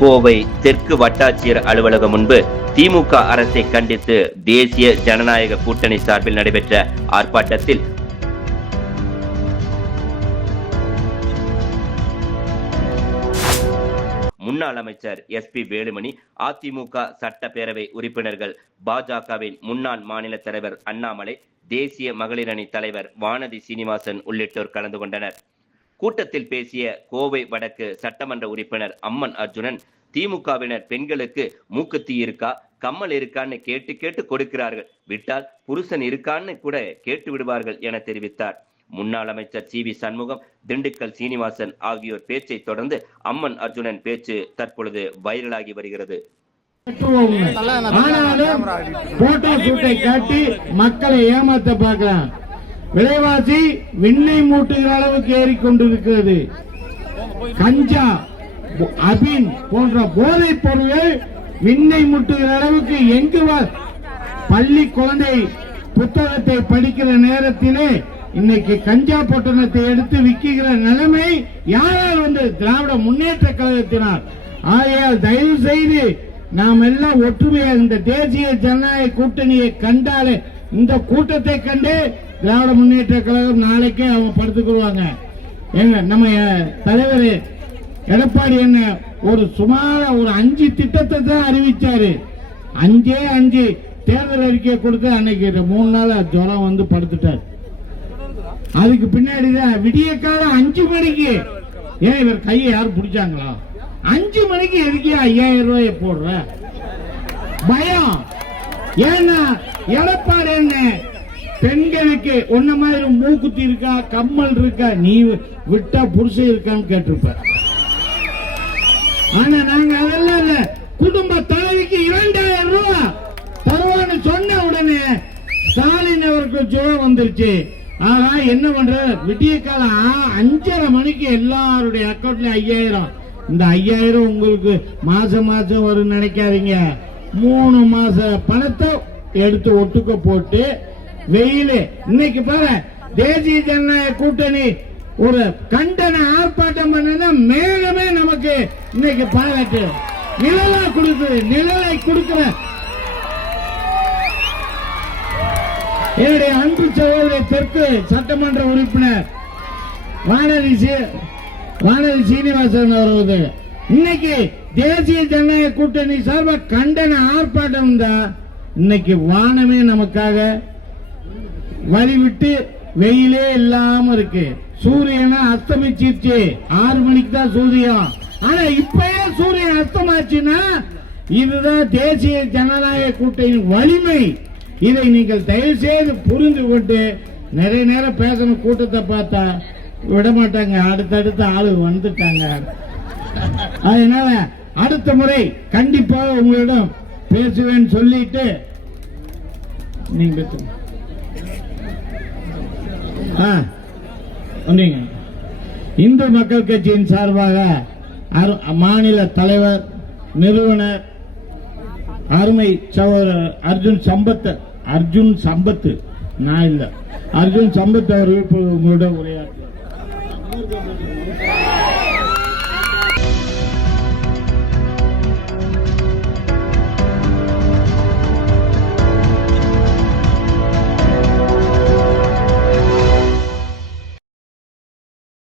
கோவை தெற்கு வட்டாட்சியர் அலுவலகம் முன்பு திமுக அரசை கண்டித்து தேசிய ஜனநாயக கூட்டணி சார்பில் நடைபெற்ற ஆர்ப்பாட்டத்தில் முன்னாள் அமைச்சர் SP வேலுமணி, அதிமுக சட்டப்பேரவை உறுப்பினர்கள், பாஜகவின் முன்னாள் மாநில தலைவர் அண்ணாமலை, தேசிய மகளிர் அணி தலைவர் வானதி சீனிவாசன் உள்ளிட்டோர் கலந்து கொண்டனர். கூட்டத்தில் பேசிய கோவை வடக்கு சட்டமன்ற உறுப்பினர் அம்மன் அர்ஜுனன், திமுகவினர் பெண்களுக்கு மூக்குத்தி இருக்கா, கம்மல் இருக்கான்னு கேட்டு கேட்டு கொடுக்கிறார்கள், விட்டால் புருஷன் இருக்கான்னு கூட கேட்டு விடுவார்கள் என தெரிவித்தார். முன்னாள் அமைச்சர் CV சண்முகம், திண்டுக்கல் சீனிவாசன் ஆகியோர் பேச்சை தொடர்ந்து அம்மன் அர்ஜுனன் பேச்சு தற்பொழுது வைரலாகி வருகிறது. மக்களை ஏமாத்த பார்க்கலாம். விலைவாசி விண்ணை மூட்டுகிற அளவுக்கு ஏறிக்கொண்டிருக்கிறது. கஞ்சா, அபின் போன்ற போதைப் பொருள்கள் விண்ணை முட்டுகிற அளவுக்கு எங்கு பள்ளி குழந்தை புத்தகத்தை படிக்கிற நேரத்திலே இன்னைக்கு கஞ்சா பொட்டணத்தை எடுத்து விற்கிற நிலைமை யாரால் வந்து திராவிட முன்னேற்ற கழகத்தினார். ஆகையால் தயவு செய்து நாம் எல்லாம் ஒற்றுமையாக இந்த தேசிய ஜனநாயக கூட்டணியை கண்டாலே, இந்த கூட்டத்தை கண்டு திராவிட முன்னேற்ற கழகம் நாளைக்கே அவங்க படுத்துக்குவாங்க. எங்க நம்ம தலைவர் எடப்பாடி என்ன ஒரு சுமார ஒரு 5 திட்டத்தை தான் அறிவிச்சாரு. 5 தேர்தல் அறிக்கையை கொடுத்து அன்னைக்கு 3 நாள் ஜுரம் வந்து படுத்துட்டார். அதுக்கு பின்னாடிதான் விடிய காலம் 5 மணிக்கு, ஏன் இவர் கையை யாரும் பிடிச்சாங்களா? 5 மணிக்கு எதுக்கு 5000 ரூபாய் போடுற பயம்? ஏன்னா எடப்பாடி என்ன பெண்களுக்கு ஒன்ன மாதிரி மூக்குத்தி இருக்கா, கம்மல் இருக்கா, நீ விட்டா புருஷன் இருக்கான்னு கேட்டிருப்ப. ஆனா நாங்க அதெல்லாம் இல்ல, குடும்ப தலைவிக்கு 2000 ரூபாய் தருவான்னு சொன்ன உடனே ஸ்டாலின் அவருக்கு ஜுரம் வந்துருச்சு. ஆனா என்ன பண்ற, விடிய காலம் 5:30 மணிக்கு எல்லாருடைய அக்கௌண்ட்ல 5000. இந்த 5000 உங்களுக்கு மாசம் வரும் நினைக்காதீங்க. 3 மாச பணத்தை எடுத்து ஒட்டுக்க போட்டு வெயிலு. இன்னைக்கு பாரு, தேசிய ஜனநாயக கூட்டணி ஒரு கண்டன ஆர்ப்பாட்டம் பண்ணா மேகமே நமக்கு இன்னைக்கு பாராட்டு நிழலா கொடுக்குது. நிழலை கொடுக்கிற என்னுடைய அன்பு சகோதரி தெற்கு சட்டமன்ற உறுப்பினர் வானதி சீனிவாசன் அவர்கள் இன்னைக்கு தேசிய ஜனநாயக கூட்டணி சார்பாக கண்டன ஆர்ப்பாட்டம் தான். இன்னைக்கு வானமே நமக்காக வழிவிட்டு வெயிலே இல்லாம இருக்கு. சூரியனை அஸ்தமிச்சிருச்சு. 6 மணிக்கு தான் சூரியன். ஆனா இப்பயே சூரியன் அஸ்தமாச்சுன்னா இதுதான் தேசிய ஜனநாயக கூட்டணியின் வலிமை. இதை நீங்கள் தயவு செய்து புரிந்து கொண்டு நிறைய நேரம் பேசணும். கூட்டத்தை பார்த்தா விட மாட்டாங்க, அடுத்தடுத்த ஆளு வந்துட்டாங்க. அதனால அடுத்த முறை கண்டிப்பாக உங்களிடம் பேசுவேன்னு சொல்லிட்டு நீங்க இந்து மக்கள் கட்சியின் சார்பாக மாநில தலைவர் நிறுவனர் அருமை சகோதரர் அர்ஜுன் சம்பத் நான் இல்ல அர்ஜுன் சம்பத் அவர்கள் உங்களிடம் உரையாற்றுவார்.